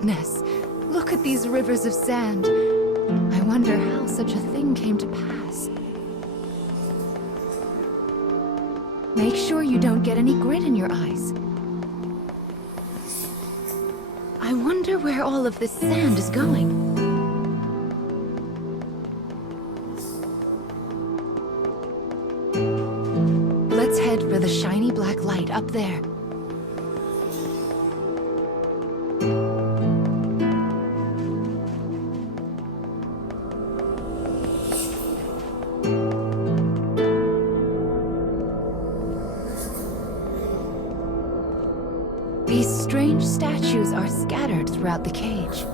goodness! Look at these rivers of sand. I wonder how such a thing came to pass. Make sure you don't get any grit in your eyes. I wonder where all of this sand is going. Let's head for the shiny black light up there. These strange statues are scattered throughout the cage.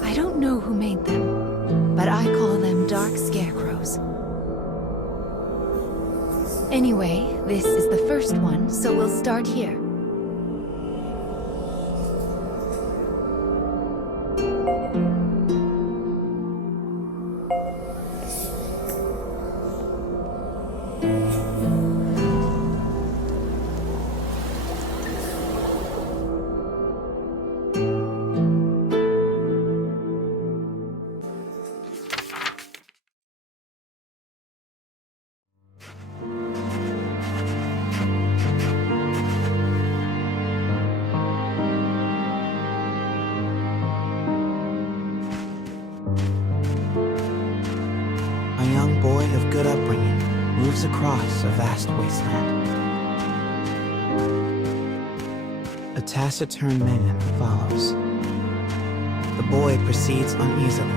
I don't know who made them, but I call them dark scarecrows. Anyway, this is the first one, so we'll start here. A young boy of good upbringing moves across a vast wasteland. A taciturn man follows. The boy proceeds uneasily,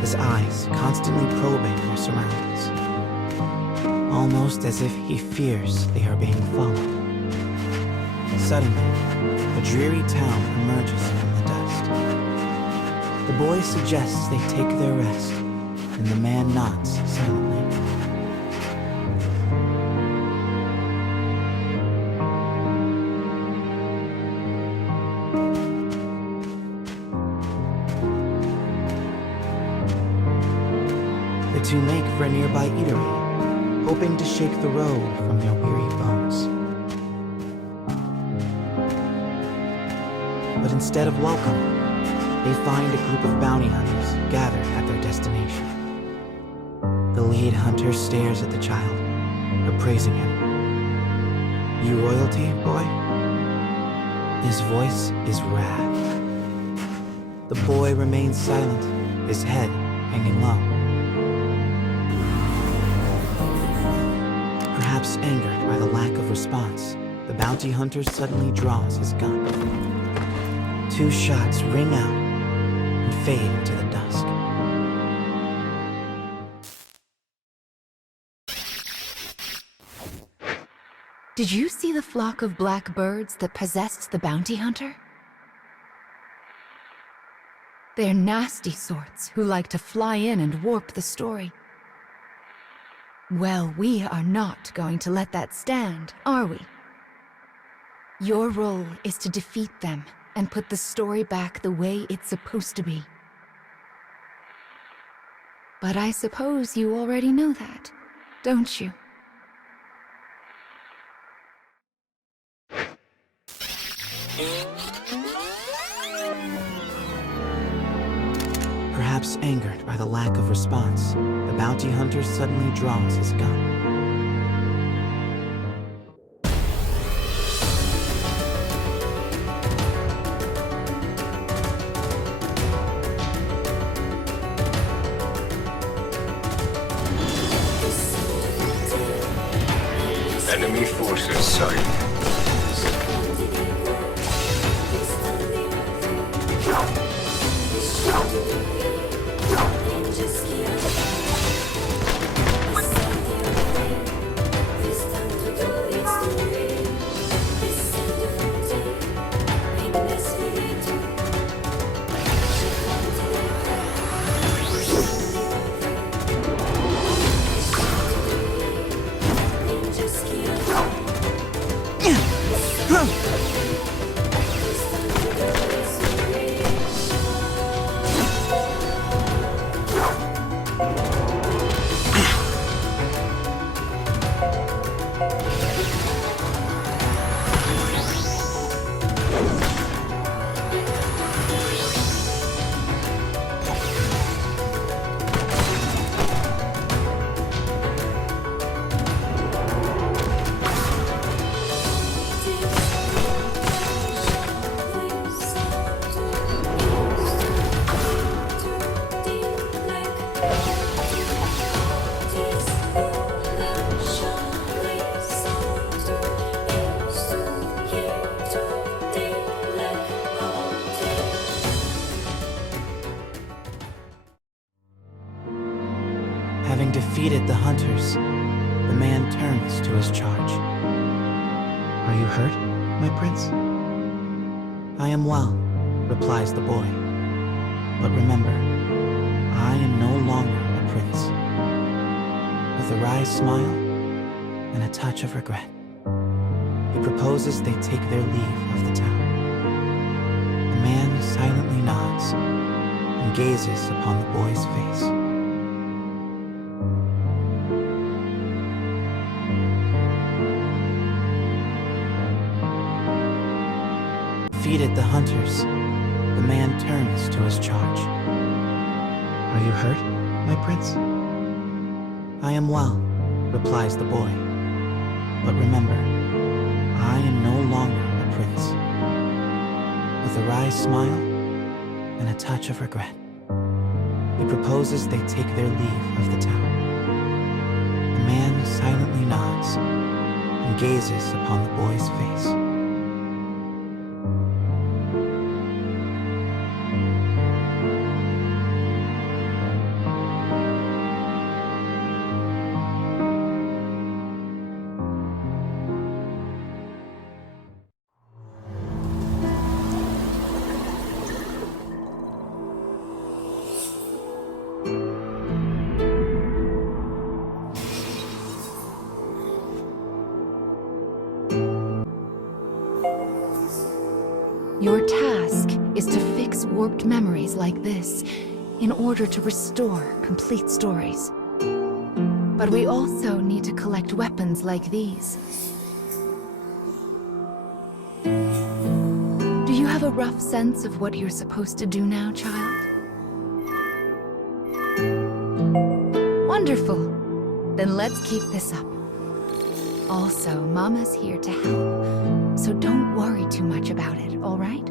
his eyes constantly probing their surroundings, almost as if he fears they are being followed. Suddenly, a dreary town emerges from the dust. The boy suggests they take their rest, and the man nods silently. The two make for a nearby eatery, hoping to shake the road from their weary bones. But instead of welcome, they find a group of bounty hunters gathered at their destination. The lead hunter stares at the child, appraising him. "You royalty, boy?" His voice is wrath. The boy remains silent, his head hanging low. Perhaps angered by the lack of response, the bounty hunter suddenly draws his gun. Two shots ring out and fade into the dusk. Did you see the flock of black birds that possessed the bounty hunter? They're nasty sorts who like to fly in and warp the story. Well, we are not going to let that stand, are we? Your role is to defeat them and put the story back the way it's supposed to be. But I suppose you already know that, don't you? Perhaps angered by the lack of response, the bounty hunter suddenly draws his gun. Enemy forces sighted. Having defeated the hunters, the man turns to his charge. Are you hurt, my prince? I am well, replies the boy. But remember, I am no longer a prince. With a wry smile and a touch of regret, he proposes they take their leave of the town. The man silently nods and gazes upon the boy's face. Defeated the hunters, the man turns to his charge. Are you hurt, my prince? I am well, replies the boy. But remember, I am no longer a prince. With a wry smile and a touch of regret, he proposes they take their leave of the town. The man silently nods and gazes upon the boy's face. Your task is to fix warped memories like this in order to restore complete stories. But we also need to collect weapons like these. Do you have a rough sense of what you're supposed to do now, child? Wonderful. Then let's keep this up. Also, Mama's here to help, so don't worry too much about it, all right?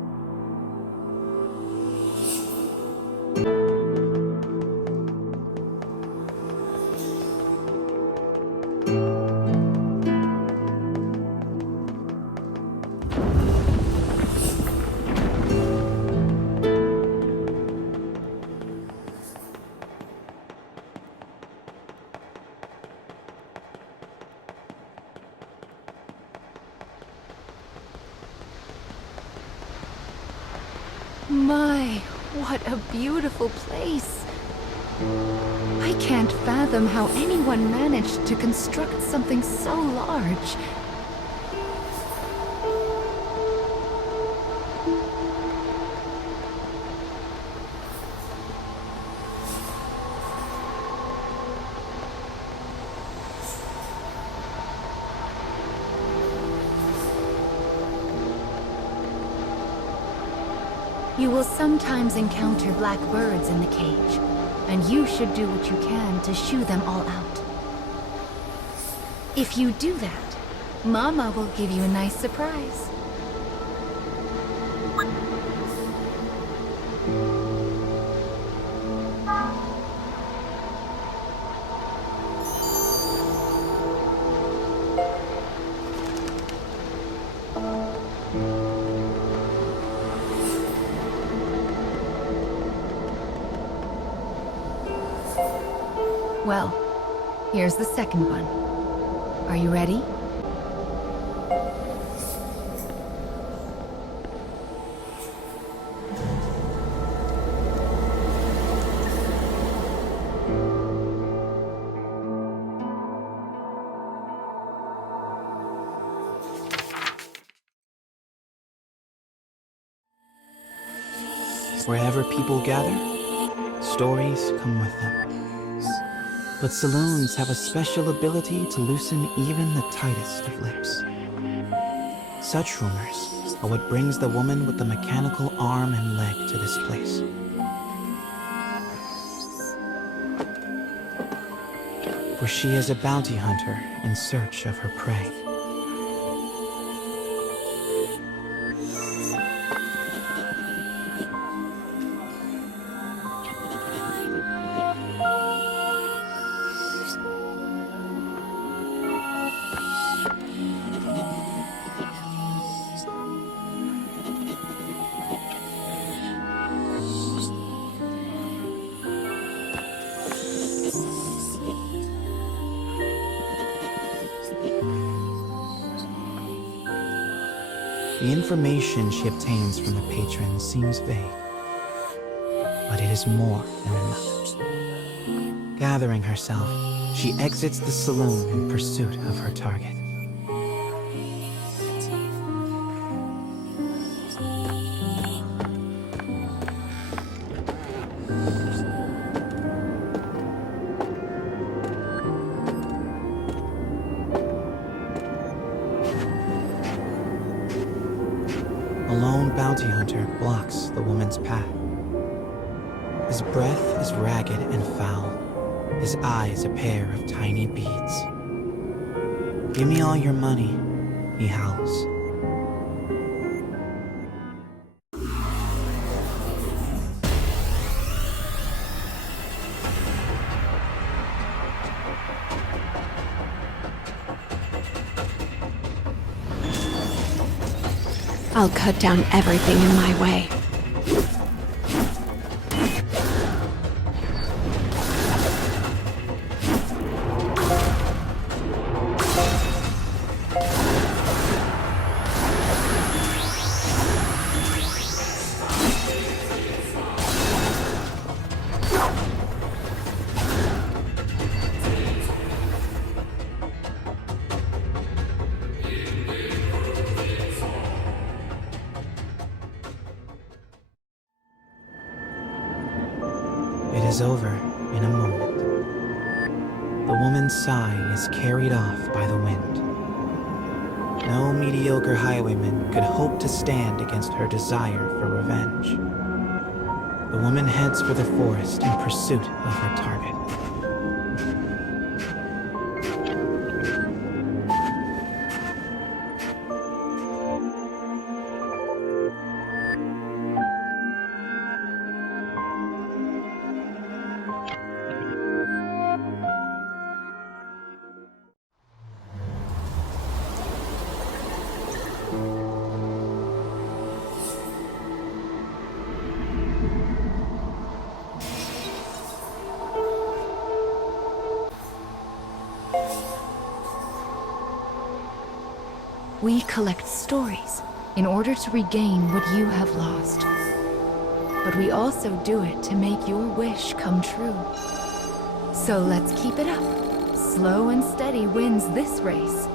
My, what a beautiful place. I can't fathom how anyone managed to construct something so large. You will sometimes encounter black birds in the cage, and you should do what you can to shoo them all out. If you do that, Mama will give you a nice surprise. Well, here's the second one. Are you ready? Wherever people gather, stories come with them. But saloons have a special ability to loosen even the tightest of lips. Such rumors are what brings the woman with the mechanical arm and leg to this place. For she is a bounty hunter in search of her prey. The information she obtains from the patrons seems vague, but it is more than enough. Gathering herself, she exits the saloon in pursuit of her target. A lone bounty hunter blocks the woman's path. His breath is ragged and foul, his eyes a pair of tiny beads. "Give me all your money," he howls. I'll cut down everything in my way. It is over in a moment. The woman's sigh is carried off by the wind. No mediocre highwayman could hope to stand against her desire for revenge. The woman heads for the forest in pursuit of her target. We collect stories in order to regain what you have lost. But we also do it to make your wish come true. So let's keep it up. Slow and steady wins this race.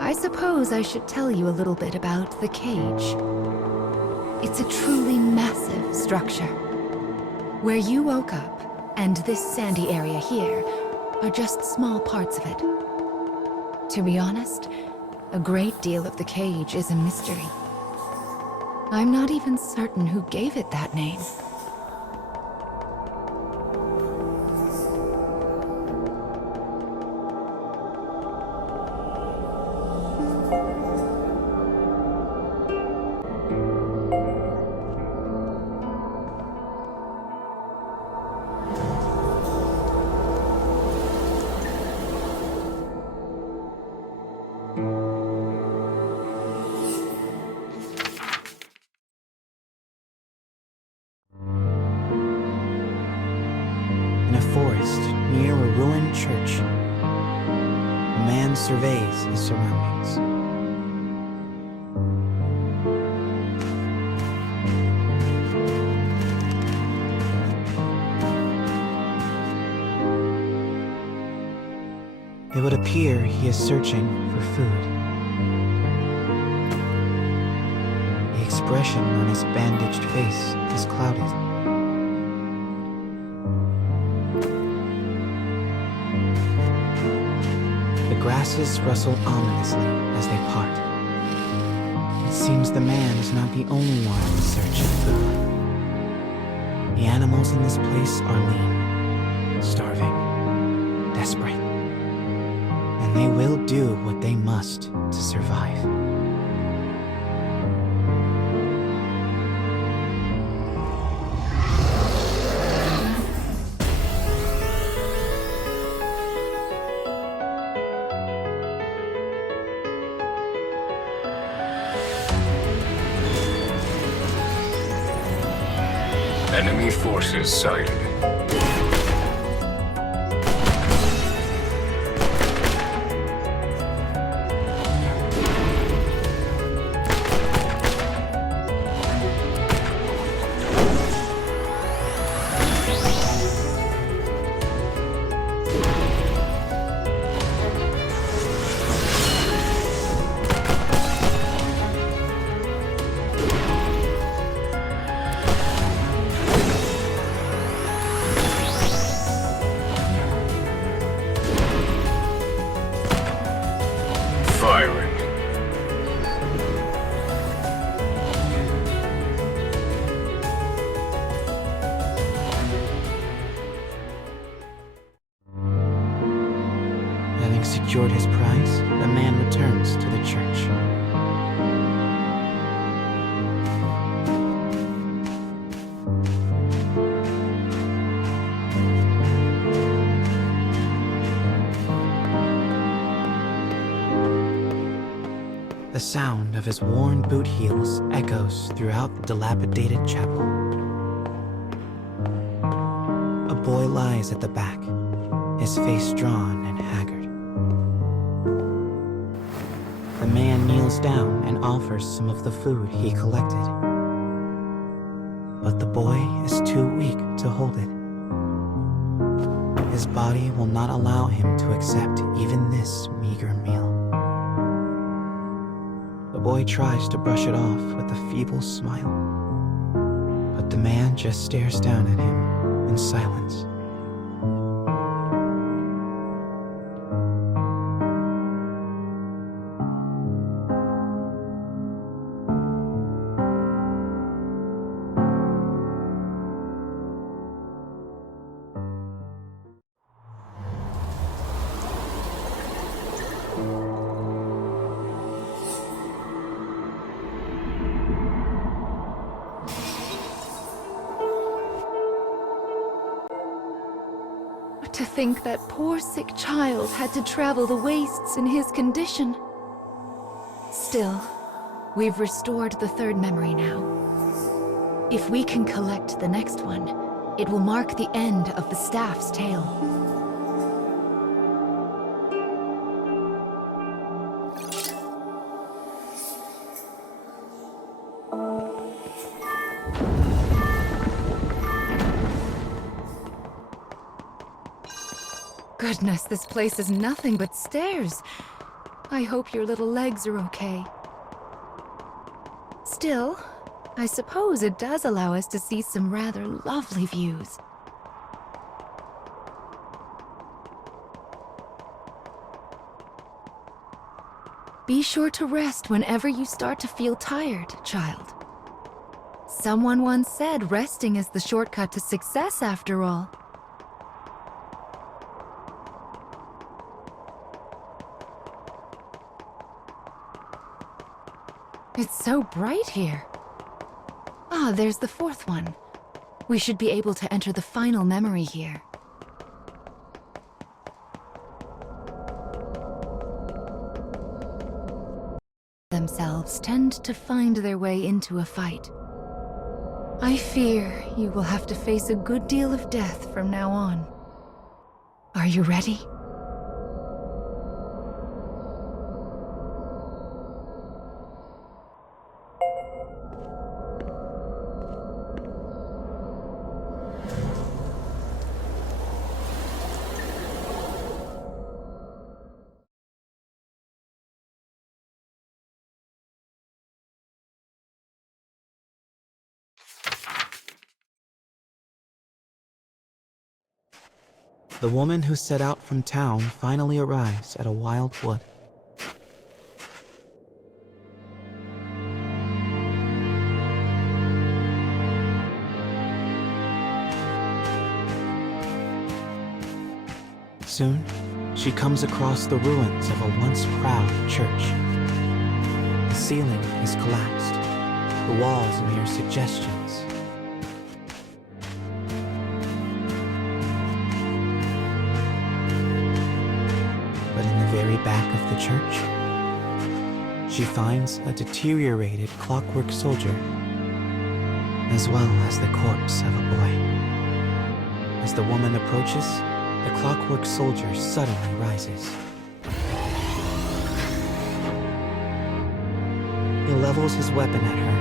I suppose I should tell you a little bit about the cage. It's a truly massive structure. Where you woke up, and this sandy area here, are just small parts of it. To be honest, a great deal of the cage is a mystery. I'm not even certain who gave it that name. In a forest near a ruined church, a man surveys his surroundings. It would appear he is searching for food. The expression on his bandaged face is clouded. The grasses rustle ominously as they part. It seems the man is not the only one in search of food. The animals in this place are lean, starving, desperate, and they will do what they must to survive. Enemy forces sighted. Firing. Having secured his prize, the man returns to the church. The sound of his worn boot heels echoes throughout the dilapidated chapel. A boy lies at the back, his face drawn and haggard. The man kneels down and offers some of the food he collected. But the boy is too weak to hold it. His body will not allow him to accept even this meager meal. The boy tries to brush it off with a feeble smile, but the man just stares down at him in silence. To think that poor sick child had to travel the wastes in his condition. Still, we've restored the third memory now. If we can collect the next one, it will mark the end of the staff's tale. Goodness, this place is nothing but stairs. I hope your little legs are okay. Still, I suppose it does allow us to see some rather lovely views. Be sure to rest whenever you start to feel tired, child. Someone once said resting is the shortcut to success after all. It's so bright here. Ah, there's the fourth one. We should be able to enter the final memory here. Themselves tend to find their way into a fight. I fear you will have to face a good deal of death from now on. Are you ready? The woman who set out from town finally arrives at a wild wood. Soon, she comes across the ruins of a once proud church. The ceiling is collapsed, the walls mere suggestions. But in the very back of the church, she finds a deteriorated clockwork soldier as well as the corpse of a boy. As the woman approaches, the clockwork soldier suddenly rises. He levels his weapon at her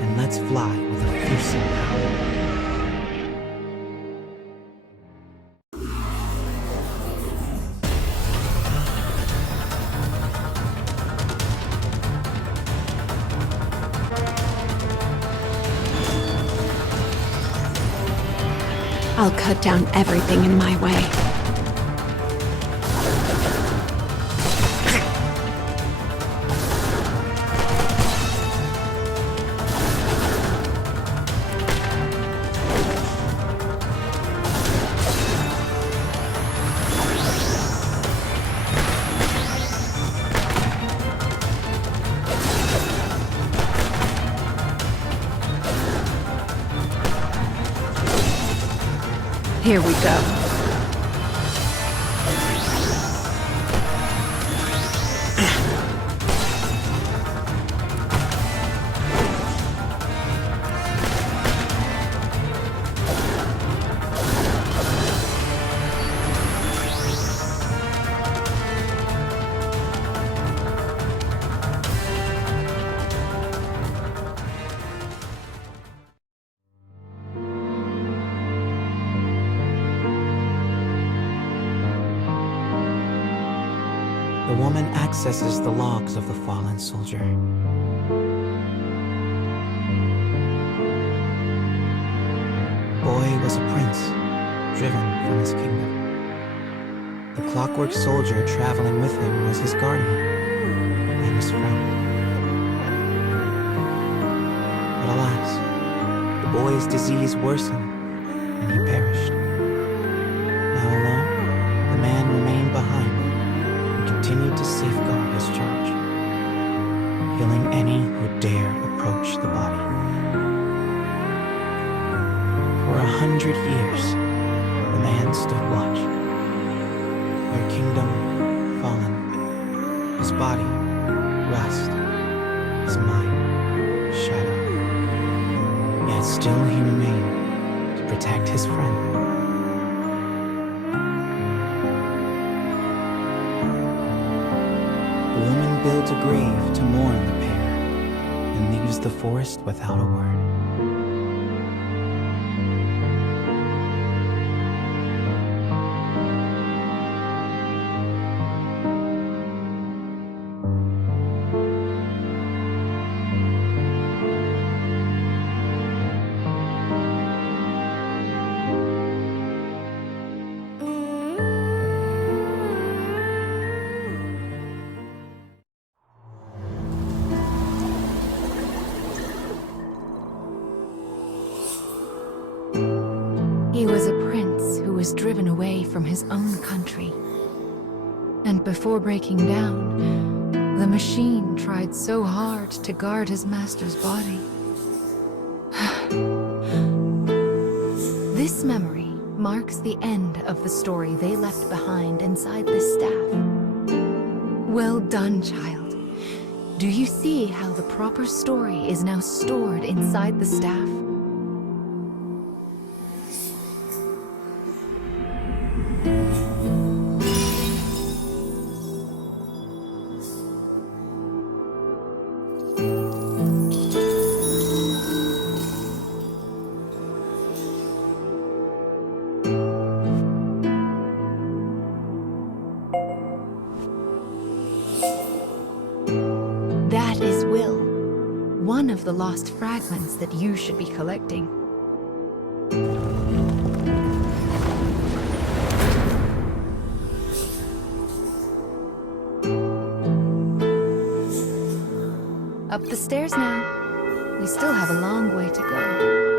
and lets fly with a fearsome howl. I'll cut down everything in my way. Here we go. The woman accesses the logs of the fallen soldier. Boy was a prince, driven from his kingdom. The clockwork soldier traveling with him was his guardian and his friend. But alas, the boy's disease worsened and he perished. Now alone, the man remained behind, continued to safeguard his charge, killing any who dare approach the body. For 100 years, the man stood watch. Their kingdom fallen, his body rust, his mind shadow. Yet still he remained to protect his friend. The woman builds a grave to mourn the pair and leaves the forest without a word. He was a prince who was driven away from his own country. And before breaking down, the machine tried so hard to guard his master's body. This memory marks the end of the story they left behind inside this staff. Well done, child. Do you see how the proper story is now stored inside the staff? That is Will, one of the lost fragments that you should be collecting. Up the stairs now. We still have a long way to go.